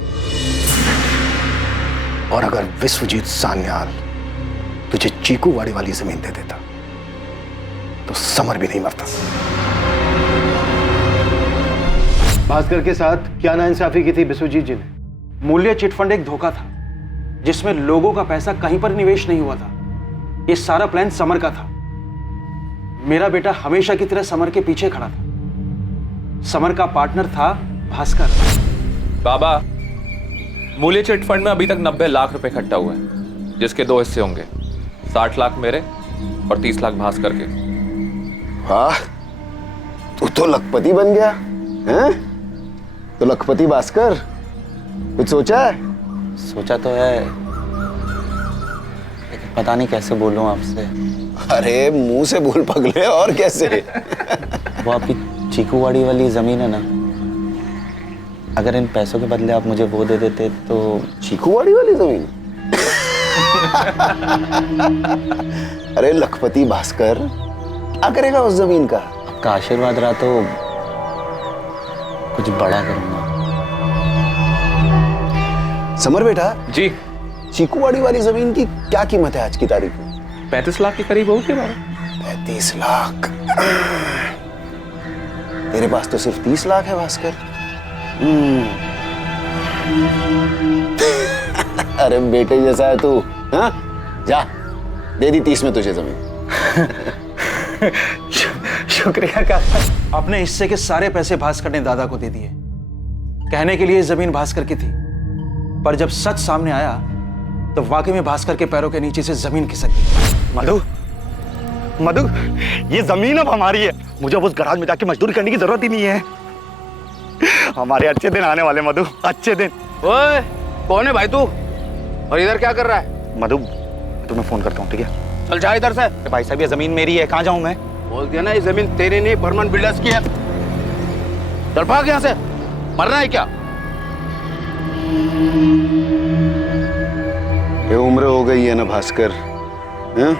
और अगर विश्वजीत सान्याल तुझे चीकूवाड़ी वाली जमीन दे देता तो समर भी नहीं मरता। भास्कर के साथ क्या नाइंसाफी की थी विश्वजीत जी ने? मूल्य चिटफंड एक धोखा था जिसमें लोगों का पैसा कहीं पर निवेश नहीं हुआ था। ये सारा प्लान समर का था। मेरा बेटा हमेशा की तरह समर के पीछे खड़ा था। समर का पार्टनर था भास्कर। बाबा, मूल्य चिट फंड में अभी तक 90 लाख रुपए इकट्ठा हुए हैं, जिसके 2 हिस्से होंगे, 60 लाख मेरे और 30 लाख भास्कर के। वाह, तू तो लखपति बन गया हैं? तो लखपति भास्कर, कुछ सोचा है? सोचा तो है, लेकिन पता नहीं कैसे बोलूं आपसे। अरे मुंह से बोल पगले, और कैसे? वो आपकी चीकूवाड़ी वाली जमीन है ना, अगर इन पैसों के बदले आप मुझे वो दे देते तो। चीकूवाड़ी वाली जमीन? अरे लखपति भास्कर, क्या करेगा उस जमीन का? आपका आशीर्वाद रहा तो कुछ बड़ा करूंगा। समर बेटा जी, चीकूवाड़ी वाली जमीन की क्या कीमत है आज की तारीख में? 35 लाख के करीब होगी बाबा। 35 लाख? तेरे पास तो सिर्फ 30 लाख है भास्कर। अरे बेटे जैसा है तू। हाँ, जा दे दी 30 में तुझे जमीन। शुक्रिया काका। अपने हिस्से के सारे पैसे भास्कर ने दादा को दे दिए। कहने के लिए जमीन भास्कर की थी, पर जब सच सामने आया तो वाकई में भास्कर के पैरों के नीचे से जमीन खिसक गई। मधु, मधु, ये जमीन अब हमारी है। मुझे अब उस गराज में जाके मजदूरी करने की जरूरत ही नहीं है। हमारे अच्छे दिन आने वाले मधु, अच्छे दिन। ओए, कौन है भाई तू? और इधर क्या कर रहा है? मधु, तुम्हें फोन करता हूँ, ठीक है? चल जा इधर से। भाई साहब, ये जमीन मेरी है, कहाँ जाऊं मैं? बोल दिया ना, ये जमीन तेरी नहीं, बर्मन बिल्डर्स की है। चल भाग यहाँ से, मरना है क्या? ये उम्र हो गई है ना भास्कर, हैं?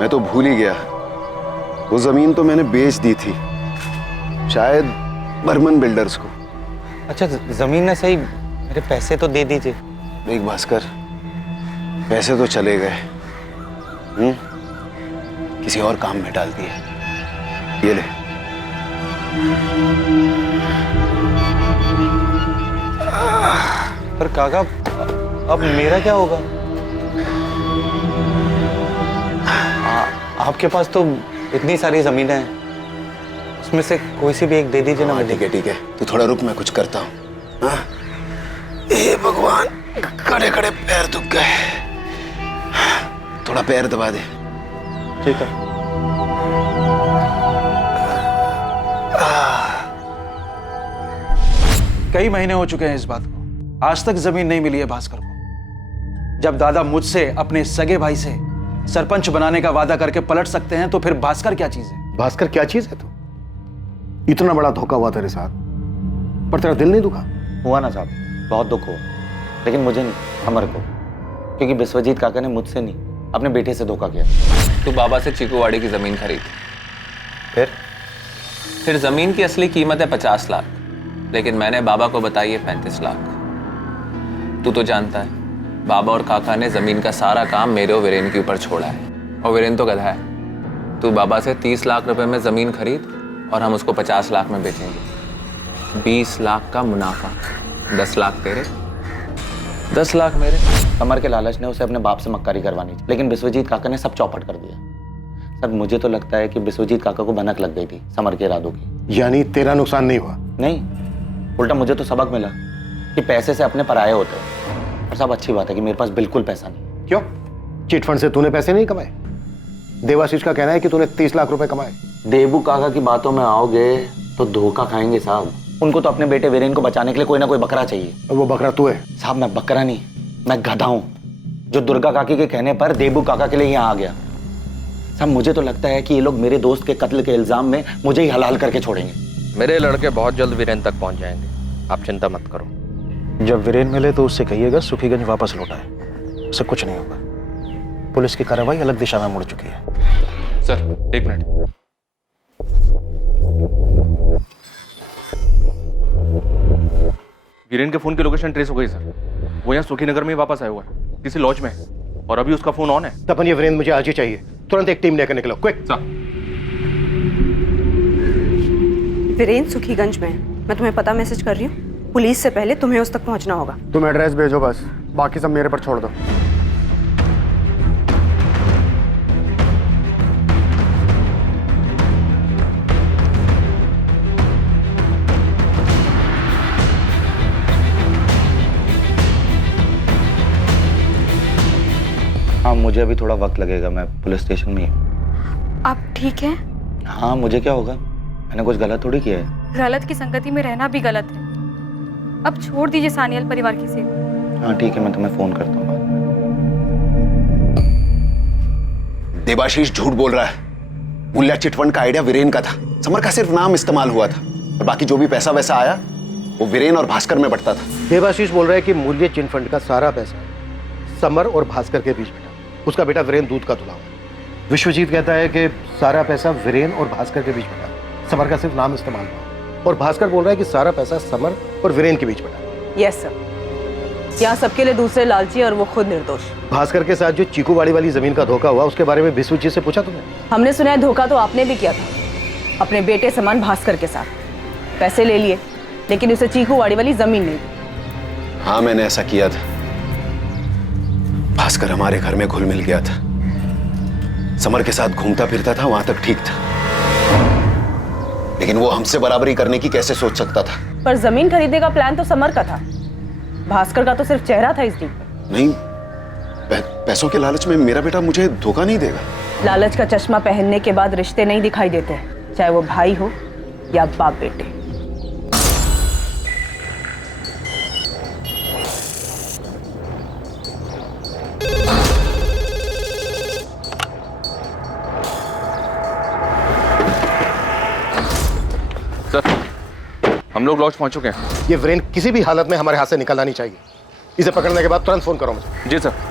मैं तो भूल ही गया। वो जमीन तो मैंने बेच दी थी, शायद बर्मन बिल्डर्स को। अच्छा, जमीन ने सही, मेरे पैसे तो दे दीजिए। देख भास्कर, पैसे तो चले गए, किसी और काम में डाल दिए। ये ले। पर काका, अब मेरा क्या होगा? आपके पास तो इतनी सारी जमीनें हैं, उसमें से कोई सी भी एक दे दीजिए ना। ठीक है, ठीक है, तू थोड़ा रुक, मैं कुछ करता हूँ। हाँ? हे भगवान, खड़े खड़े पैर दुख गए, थोड़ा पैर दबा दे। ठीक है। कई महीने हो चुके हैं इस बात को, आज तक जमीन नहीं मिली है भास्कर को। जब दादा मुझसे अपने सगे भाई से सरपंच बनाने का वादा करके पलट सकते हैं, तो फिर भास्कर क्या चीज है? भास्कर क्या चीज है? तू इतना बड़ा धोखा हुआ तेरे साथ, पर तेरा दिल नहीं दुखा? हुआ ना साहब, बहुत दुख हुआ, लेकिन मुझे नहीं, अमर को, क्योंकि विश्वजीत काका ने मुझसे नहीं, अपने बेटे से धोखा किया। तू बाबा से चीकूवाड़ी की जमीन खरीद, फिर जमीन की असली कीमत है 50 लाख, लेकिन मैंने बाबा को बताई है 35 लाख। तू तो जानता है, बाबा और काका ने जमीन का सारा काम मेरे और वीरेन के ऊपर छोड़ा है, और वीरेन तो गधा है। तू बाबा से 30 लाख रुपए में जमीन खरीद और हम उसको 50 लाख में बेचेंगे। 20 लाख का मुनाफा, 10 लाख तेरे, 10 लाख मेरे। समर के लालच ने उसे अपने बाप से मक्कारी करवानी थी, लेकिन विश्वजीत काका ने सब चौपट कर दिया। सर, मुझे तो लगता है कि विश्वजीत काका को भनक लग गई थी समर के इरादों की। यानी तेरा नुकसान नहीं हुआ? नहीं, उल्टा मुझे तो सबक मिला कि पैसे से अपने पराये होते हैं। और सब अच्छी बात है कि मेरे पास बिल्कुल पैसा नहीं। क्यों? चिटफंड से तूने पैसे नहीं कमाए? देवाशीष का कहना है कि तूने 30 लाख रुपए कमाए। देबू काका की बातों में आओगे तो धोखा खाएंगे साहब। उनको तो अपने बेटे वीरेन को बचाने के लिए कोई ना कोई बकरा चाहिए। और वो बकरा तू है? साहब, मैं बकरा नहीं, मैं गधा हूं, जो दुर्गा काकी के कहने पर देबू काका के लिए यहाँ आ गया। साहब, मुझे तो लगता है कि ये लोग मेरे दोस्त के कत्ल के इल्जाम में मुझे ही हलाल करके छोड़ेंगे। मेरे लड़के बहुत जल्द वीरेन तक पहुंच जाएंगे, आप चिंता मत करो। जब वीरेन मिले तो उससे कहिएगा सुखीगंज वापस लौटाए, उसे कुछ नहीं होगा। पुलिस की कार्रवाई अलग दिशा में मुड़ चुकी है। सर एक मिनट। वीरेन के फोन की लोकेशन ट्रेस हो गई सर। वो यहाँ सुखी नगर में ही वापस आया हुआ है, किसी लॉज में है, और अभी उसका फोन ऑन है। तपन, ये वीरेन मुझे आज ही चाहिए। तुरंत एक टीम लेकर निकलो, क्विक। वीरेन सुखीगंज में है। मैं तुम्हें पता मैसेज कर रही हूँ। पुलिस से पहले तुम्हें उस तक पहुंचना होगा। तुम एड्रेस भेजो बस, बाकी सब मेरे पर छोड़ दो। हाँ, मुझे अभी थोड़ा वक्त लगेगा, मैं पुलिस स्टेशन में ही हूँ। आप ठीक हैं? हाँ, मुझे क्या होगा, मैंने कुछ गलत थोड़ी किया है। गलत की संगति में रहना भी गलत है। अब छोड़ दीजिए सानियल परिवार की सेवा। हाँ ठीक है, मैं तुम्हें फोन करता हूँ। देवाशीष झूठ बोल रहा है। मूल्य चिटफंड का आइडिया वीरेन का था। समर का सिर्फ नाम इस्तेमाल हुआ था और बाकी जो भी पैसा वैसा आया वो वीरेन और भास्कर में बंटता था। देवाशीष बोल रहा है कि मूल्य चिटफंड का सारा पैसा समर और भास्कर के बीच में था। उसका बेटा वीरेन दूध का धुला हुआ। विश्वजीत कहता है कि सारा पैसा वीरेन और भास्कर के बीच में था। समर का सिर्फ नाम इस्तेमाल हुआ। और भास्कर बोल रहा है कि सारा पैसा समर और वीरेन के बीच में था। Yes sir. यहाँ सबके लिए दूसरे लालची और वो खुद निर्दोष। भास्कर के साथ जो चीकूवाड़ी वाली जमीन का धोखा हुआ उसके बारे में विश्वजीत से पूछा तुमने? हमने सुना है धोखा तो आपने भी किया था अपने बेटे समान भास्कर के साथ। पैसे ले लिए लेकिन उसे चीकूवाड़ी वाली जमीन नहीं दी। हाँ, मैंने ऐसा किया था। भास्कर हमारे घर में घुल मिल गया था। समर के साथ घूमता फिरता था, वहां तक ठीक था, लेकिन वो हमसे बराबरी करने की कैसे सोच सकता था? पर जमीन खरीदने का प्लान तो समर का था। भास्कर का तो सिर्फ चेहरा था इस डील में। नहीं, पैसों के लालच में मेरा बेटा मुझे धोखा नहीं देगा। लालच का चश्मा पहनने के बाद रिश्ते नहीं दिखाई देते, चाहे वो भाई हो या बाप बेटे। सर, हम लोग लॉज पहुंच चुके हैं। ये वीरेन किसी भी हालत में हमारे हाथ से निकलना नहीं चाहिए। इसे पकड़ने के बाद तुरंत फोन करो मुझे। जी सर।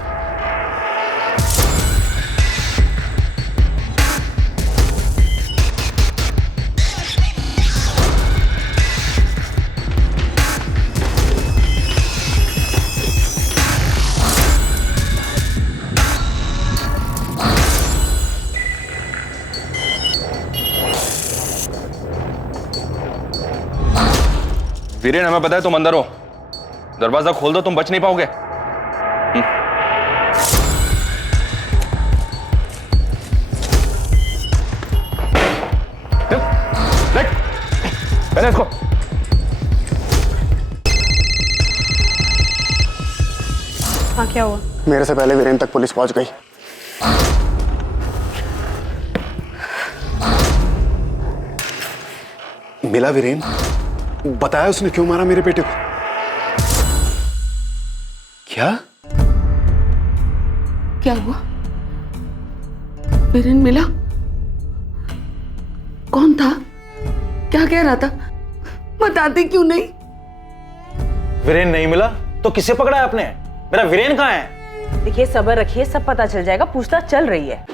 वीरेन, हमें पता है तुम अंदर हो। दरवाजा खोल दो, तुम बच नहीं पाओगे। पहले इसको। हाँ, क्या हुआ? मेरे से पहले वीरेन तक पुलिस पहुंच गई। मिला वीरेन? बताया उसने क्यों मारा मेरे बेटे को? क्या क्या हुआ? वीरेन मिला? कौन था? क्या कह रहा था? बताते क्यों नहीं? वीरेन नहीं मिला तो किसे पकड़ा है आपने? मेरा वीरेन कहाँ है? देखिए, सब्र रखिए, सब पता चल जाएगा। पूछताछ चल रही है।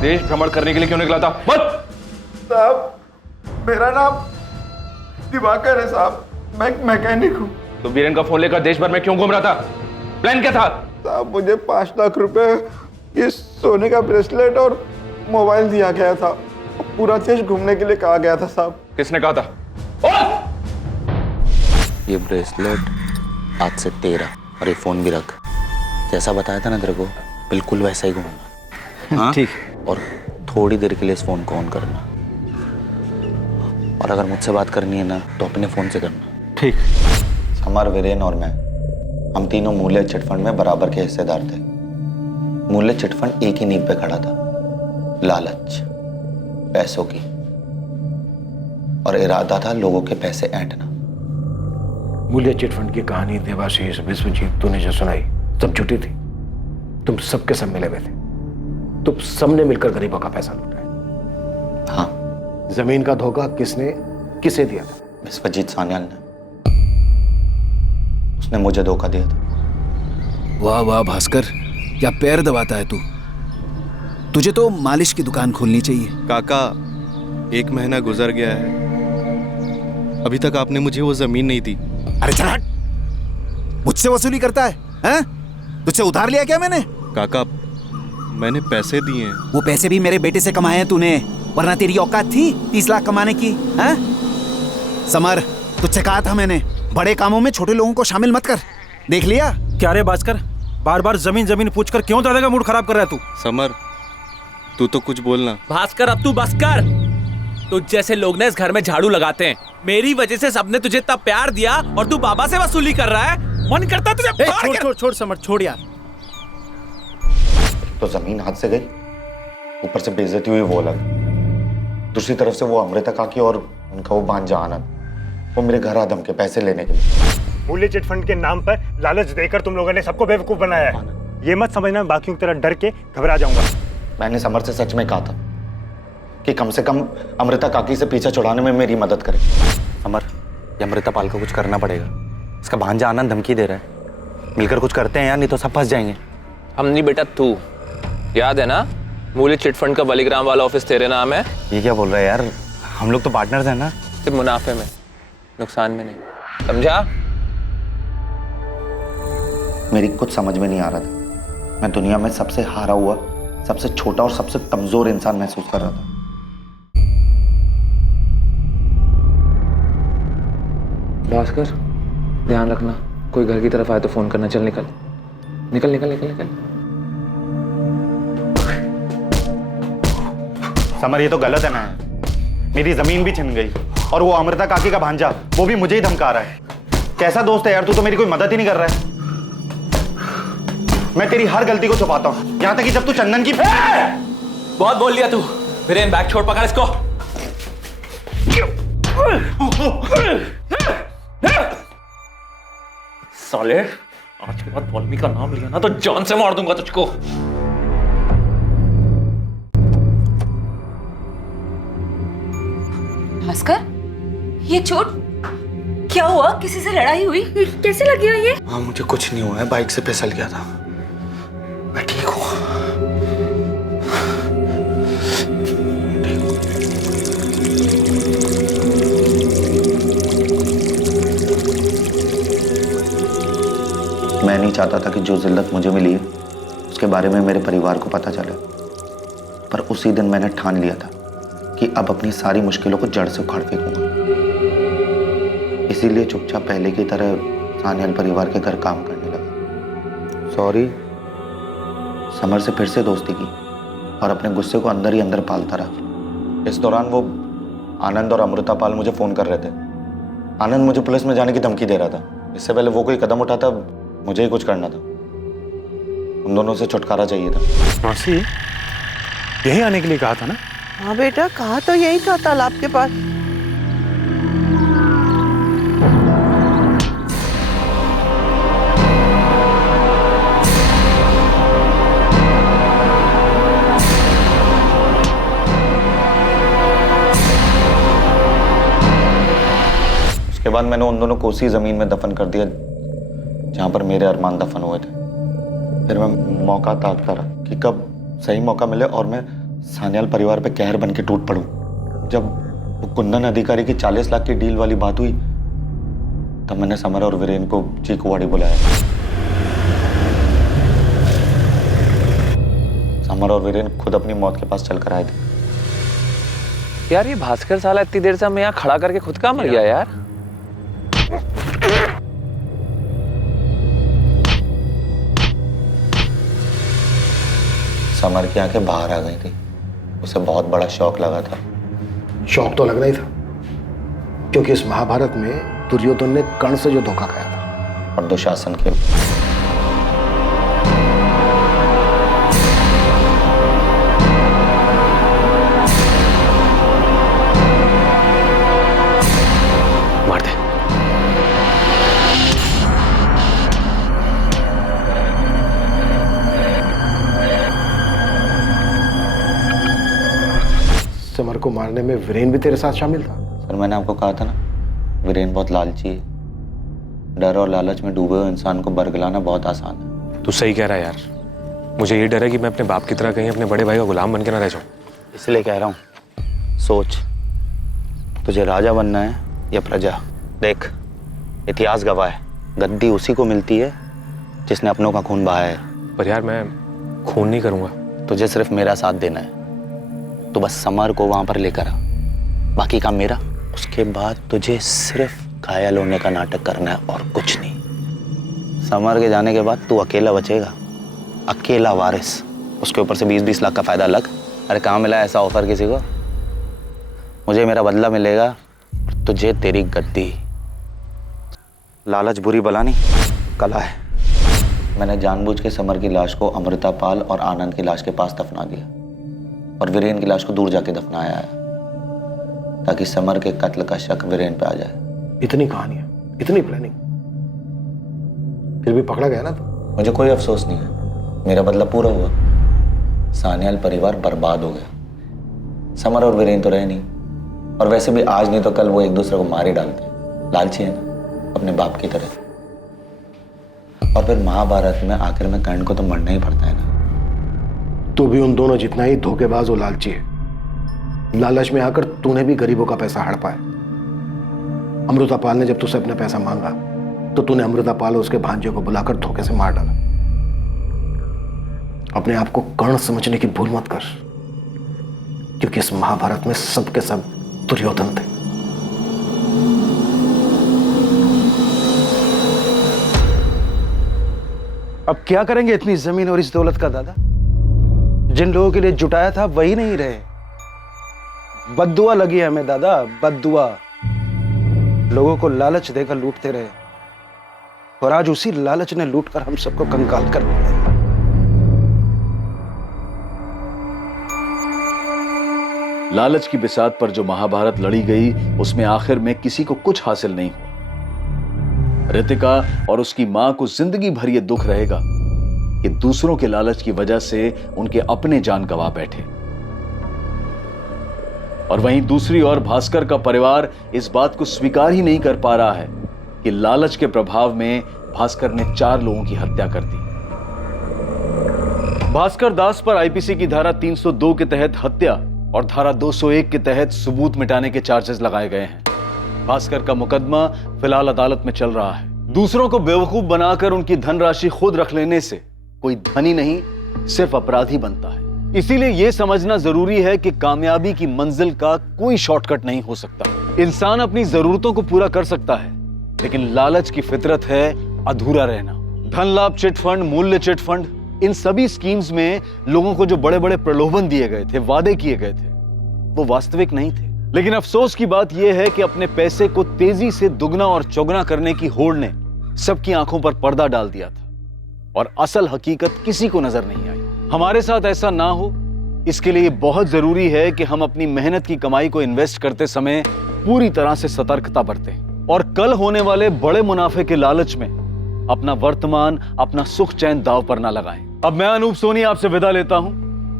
देश भ्रमण करने के लिए क्यों निकला था? मत। साहब, मेरा नाम दिवाकर है साहब, मैं मैकेनिक हूँ। तो वीरेन का फोन लेकर देश भर में क्यों घूम रहा था? प्लान क्या था? साहब, मुझे 5 लाख रुपए, ये सोने का ब्रेसलेट और मोबाइल दिया गया था। पूरा देश घूमने के लिए कहा गया था साहब। किसने कहा था? ये ब्रेसलेट आज से तेरा, और ये फोन भी रख। जैसा बताया था ना तेरे को, बिल्कुल वैसा ही घूमना। ठीक। और थोड़ी देर के लिए इस फोन को ऑन करना, और अगर मुझसे बात करनी है ना तो अपने फोन से करना। ठीक। समर, वीरेन और मैं, हम तीनों मूल्य चिटफंड में बराबर के हिस्सेदार थे। मूल्य चिटफंड एक ही नींव पे खड़ा था, लालच, पैसों की, और इरादा था लोगों के पैसे ऐंठना। मूल्य चिटफंड की कहानी देवाशीष, विश्वजीत, तूने जो सुनाई सब झूठी थी। तुम सबके सब मिले हुए थे। तुम सबने मिलकर गरीबों का पैसा लूटा है। हाँ। जमीन का धोखा किसने किसे दिया था? विश्वजीत सान्याल ने। उसने मुझे धोखा दिया था। वाह वाह भास्कर, क्या पैर दबाता है तू। तुझे तो मालिश की दुकान खोलनी चाहिए। काका, 1 महीना गुजर गया है, अभी तक आपने मुझे वो जमीन नहीं दी। अरे चल हट, मुझसे वसूली करता है हैं? तुझसे उधार लिया क्या मैंने? काका, मैंने पैसे दिए हैं। वो पैसे भी मेरे बेटे से कमाए हैं तूने, वरना तेरी औकात थी 30 लाख कमाने की? हैं? समर, तुझसे कहा था मैंने, बड़े कामों में छोटे लोगों को शामिल मत कर। देख लिया? क्या रे भास्कर, बार बार जमीन जमीन पूछकर क्यों दादा का मूड खराब कर रहा है तू? समर, तू तो कुछ बोलना। भास्कर, अब तू बस कर। तुझ जैसे लोग ना इस घर में झाड़ू लगाते हैं। मेरी वजह से सबने तुझे इतना प्यार दिया और तू बाबा से वसूली कर रहा है। मन करता तुझे छोड़ छोड़ छोड़ समर, छोड़ यार। तो जमीन हाथ से गई, ऊपर से बेइज्जती हुई वो अलग। दूसरी तरफ से वो अमृता काकी और उनका वो भांजा आनंद, वो मेरे घर आदम के पैसे लेने के लिए। मूल्य चिट फंड के नाम पर लालच देकर तुम लोगों ने सबको बेवकूफ बनाया है। ये मत समझना बाकियों की तरह डर के घबरा जाऊंगा। मैंने समर से सच में कहा था कि कम से कम अमृता काकी से पीछा छुड़ाने में मेरी मदद करे। समर, ये अमृता पाल को कुछ करना पड़ेगा। इसका भांजा आनंद धमकी दे रहा है। मिलकर कुछ करते हैं यार, नहीं तो सब फंस जाएंगे। हम नहीं बेटा, तू। याद है ना, मूल्य चिटफंड का बलिग्राम वाला ऑफिस तेरे नाम है। ये क्या बोल रहा है यार, हम लोग तो पार्टनर्स हैं ना। सिर्फ मुनाफे में, नुकसान में नहीं, समझा? मेरी कुछ समझ में नहीं आ रहा था। मैं दुनिया में सबसे हारा हुआ, सबसे छोटा और सबसे कमजोर इंसान महसूस कर रहा था। भास्कर, ध्यान रखना, कोई घर की तरफ आए तो फोन करना। चल निकल निकल निकल निकल निकल। समर, ये तो गलत है ना। मेरी जमीन भी छिन गई और वो अमृता काकी का भांजा, वो भी मुझे ही धमका रहा है। कैसा दोस्त है यार तू, तो मेरी कोई मदद ही नहीं कर रहा है। मैं तेरी हर गलती को छुपाता हूं, यहां तक कि जब तू चंदन की बहुत बोल लिया तू। वीरेन, बैग छोड़, पकड़ इसको। साले, आज के बाद पॉलमी का नाम लिया ना तो जान से मार दूंगा तुझको। भास्कर, ये चोट क्या हुआ? किसी से लड़ाई हुई? कैसे लग गया ये? हाँ, मुझे कुछ नहीं हुआ है, बाइक से फिसल गया था। मैं ठीक हूँ। मैं नहीं चाहता था कि जो जिल्लत मुझे मिली है उसके बारे में मेरे परिवार को पता चले, पर उसी दिन मैंने ठान लिया था कि अब अपनी सारी मुश्किलों को जड़ से उखाड़ फेंकूंगा। इसीलिए चुपचाप पहले की तरह सान्याल परिवार के घर काम करने लगा। सॉरी, समर से फिर से दोस्ती की और अपने गुस्से को अंदर ही अंदर पालता रहा। इस दौरान वो आनंद और अमृता पाल मुझे फोन कर रहे थे। आनंद मुझे पुलिस में जाने की धमकी दे रहा था। इससे पहले वो कोई कदम उठाता, मुझे ही कुछ करना था। उन दोनों से छुटकारा चाहिए था। मौसी, यही आने के लिए कहा था ना? हाँ बेटा, कहा तो यही था, तालाब के पास। उसके बाद मैंने उन दोनों को उसी जमीन में दफन कर दिया जहां पर मेरे अरमान दफन हुए थे। फिर मैं मौका ताकता रहा कि कब सही मौका मिले और मैं सान्याल परिवार पे कहर बन के टूट पड़ूं। जब वो कुंदन अधिकारी की 40 लाख की डील वाली बात हुई, तब मैंने समर और वीरेन को चीकूवाड़ी बुलाया। समर और वीरेन खुद अपनी मौत के पास चलकर आए थे। यार, ये भास्कर साला इतनी देर से हमें यहाँ खड़ा करके खुद का मर गया यार। समर की आंखें बाहर आ गई थी। उसे बहुत बड़ा शौक लगा था। शौक तो लगना ही था, क्योंकि इस महाभारत में दुर्योधन ने कर्ण से जो धोखा खाया था, और दुशासन के मार दे। समर को मारने में वीरेन भी तेरे साथ शामिल था? सर, मैंने आपको कहा था ना, वीरेन बहुत लालची है। डर और लालच में डूबे हुए इंसान को बरगलाना बहुत आसान है। तू सही कह रहा है यार, मुझे ये डर है कि मैं अपने बाप की तरह कहीं अपने बड़े भाई का गुलाम बन के ना रह जाऊं। इसलिए कह रहा हूँ, सोच, तुझे राजा बनना है या प्रजा। देख, इतिहास गवाह है, गद्दी उसी को मिलती है जिसने अपनों का खून बहाया है। पर यार मैं खून नहीं करूंगा। तुझे सिर्फ मेरा साथ देना है। तो बस समर को वहां पर लेकर आ, बाकी काम मेरा। उसके बाद तुझे सिर्फ घायल होने का नाटक करना है और कुछ नहीं। समर के जाने के बाद तू अकेला बचेगा, अकेला वारिस। उसके ऊपर से 20-20 लाख का फायदा अलग। अरे कहाँ मिला ऐसा ऑफर किसी को? मुझे मेरा बदला मिलेगा और तुझे तेरी गद्दी। लालच बुरी बला नहीं, कला है। मैंने जानबूझ के समर की लाश को अमृता पाल और आनंद की लाश के पास दफना दिया और वीरेन की लाश को दूर जाके दफनाया है, ताकि समर के कत्ल का शक वीरेन पे आ जाए। इतनी कहानियां, इतनी प्लानिंग, फिर भी पकड़ा गया ना तो? मुझे कोई अफसोस नहीं है, मेरा बदला पूरा हुआ। सान्याल परिवार बर्बाद हो गया। समर और वीरेन तो रहे नहीं, और वैसे भी आज नहीं तो कल वो एक दूसरे को मार ही डालते। लालची है ना, अपने बाप की तरह। और फिर महाभारत में आखिर में कर्ण को तो मरना ही पड़ता है ना। तू भी उन दोनों जितना ही धोखेबाज और लालची है। लालच में आकर तूने भी गरीबों का पैसा हड़पा है। अमृता पाल ने जब तुझसे अपना पैसा मांगा तो तूने अमृता पाल और उसके भांजे को बुलाकर धोखे से मार डाला। अपने आप को कर्ण समझने की भूल मत कर, क्योंकि इस महाभारत में सब के सब दुर्योधन थे। अब क्या करेंगे इतनी जमीन और इस दौलत का दादा? जिन लोगों के लिए जुटाया था वही नहीं रहे। बद्दुआ लगी है हमें दादा, बद्दुआ। लोगों को लालच देकर लूटते रहे, और आज उसी लालच ने लूटकर हम सबको कंगाल कर दिया। लालच की बिसात पर जो महाभारत लड़ी गई, उसमें आखिर में किसी को कुछ हासिल नहीं हुआ। रितिका और उसकी मां को जिंदगी भर यह दुख रहेगा कि दूसरों के लालच की वजह से उनके अपने जान गंवा बैठे। और वहीं दूसरी ओर भास्कर का परिवार इस बात को स्वीकार ही नहीं कर पा रहा है कि लालच के प्रभाव में भास्कर ने 4 लोगों की हत्या कर दी। भास्कर दास पर आईपीसी की धारा 302 के तहत हत्या और धारा 201 के तहत सबूत मिटाने के चार्जेस लगाए गए हैं। भास्कर का मुकदमा फिलहाल अदालत में चल रहा है। दूसरों को बेवकूफ बनाकर उनकी धनराशि खुद रख लेने से कोई धनी नहीं, सिर्फ अपराधी बनता है। इसीलिए यह समझना जरूरी है कि कामयाबी की मंजिल का कोई शॉर्टकट नहीं हो सकता। इंसान अपनी जरूरतों को पूरा कर सकता है, लेकिन लालच की फितरत है अधूरा रहना। धन लाभ चिट फंड, मूल्य चिट फंड, इन सभी स्कीम्स में लोगों को जो बड़े बड़े प्रलोभन दिए गए थे, वादे किए गए थे, वो वास्तविक नहीं थे। लेकिन अफसोस की बात यह है कि अपने पैसे को तेजी से दुगना और चौगुना करने की होड़ ने सबकी आंखों पर पर्दा डाल दिया था, और असल हकीकत किसी को नजर नहीं आई। हमारे साथ ऐसा ना हो, इसके लिए बहुत जरूरी है कि हम अपनी मेहनत की कमाई को इन्वेस्ट करते समय पूरी तरह से सतर्कता बरतें और कल होने वाले बड़े मुनाफे के लालच में अपना वर्तमान, अपना सुख चैन दांव पर ना लगाएं। अब मैं अनूप सोनी आपसे विदा लेता हूं।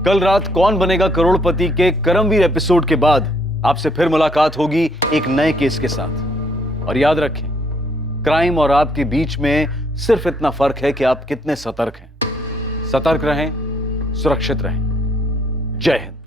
कल रात कौन बनेगा करोड़पति के करमवीर एपिसोड के बाद आपसे फिर मुलाकात होगी एक नए केस के साथ। और याद रखें, क्राइम और आपके बीच में सिर्फ इतना फर्क है कि आप कितने सतर्क हैं। सतर्क रहें, सुरक्षित रहें। जय हिंद।